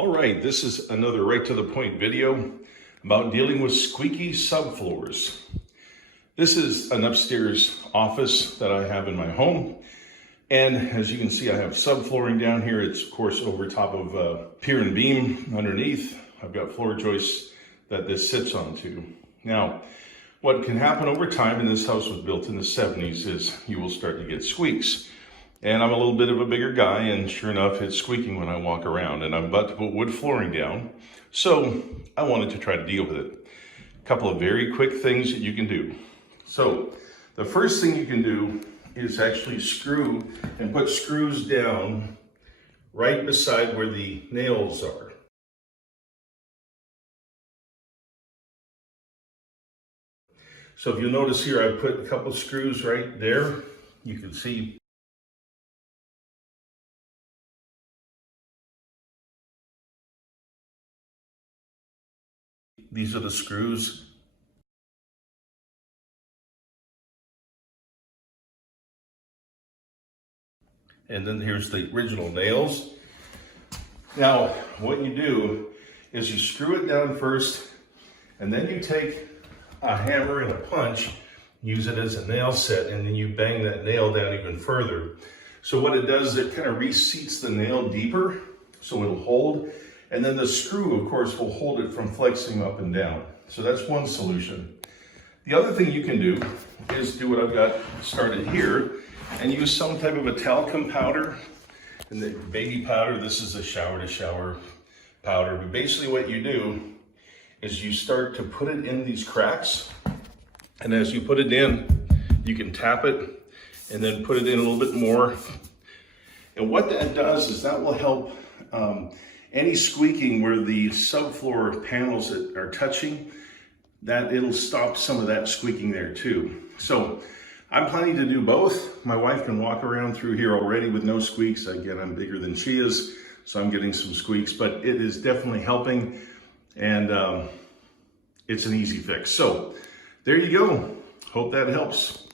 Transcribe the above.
All right, this is another right to the point video about dealing with squeaky subfloors. This is an upstairs office that I have in my home. And as you can see, I have subflooring down here. It's of course over top of a pier and beam underneath. I've got floor joists that this sits onto. Now, what can happen over time, and this house was built in the 70s, is you will start to get squeaks. And I'm a little bit of a bigger guy, and sure enough, it's squeaking when I walk around, and I'm about to put wood flooring down. So I wanted to try to deal with it. A couple of very quick things that you can do. So the first thing you can do is actually screw and put screws down right beside where the nails are. So if you'll notice here, I put a couple screws right there. You can see these are the screws. And then here's the original nails. Now, what you do is you screw it down first, and then you take a hammer and a punch, use it as a nail set, and then you bang that nail down even further. So what it does is it kind of reseats the nail deeper, so it'll hold. And then the screw, of course, will hold it from flexing up and down. So that's one solution. The other thing you can do is do what I've got started here and use some type of a talcum powder. And the baby powder, this is a shower to shower powder. But basically what you do is you start to put it in these cracks. And as you put it in, you can tap it and then put it in a little bit more. And what that does is that will help any squeaking where the subfloor panels that are touching, that it'll stop some of that squeaking there too. So I'm planning to do both. My wife can walk around through here already with no squeaks. Again, I'm bigger than she is, so I'm getting some squeaks, but it is definitely helping, and it's an easy fix. So there you go. Hope that helps.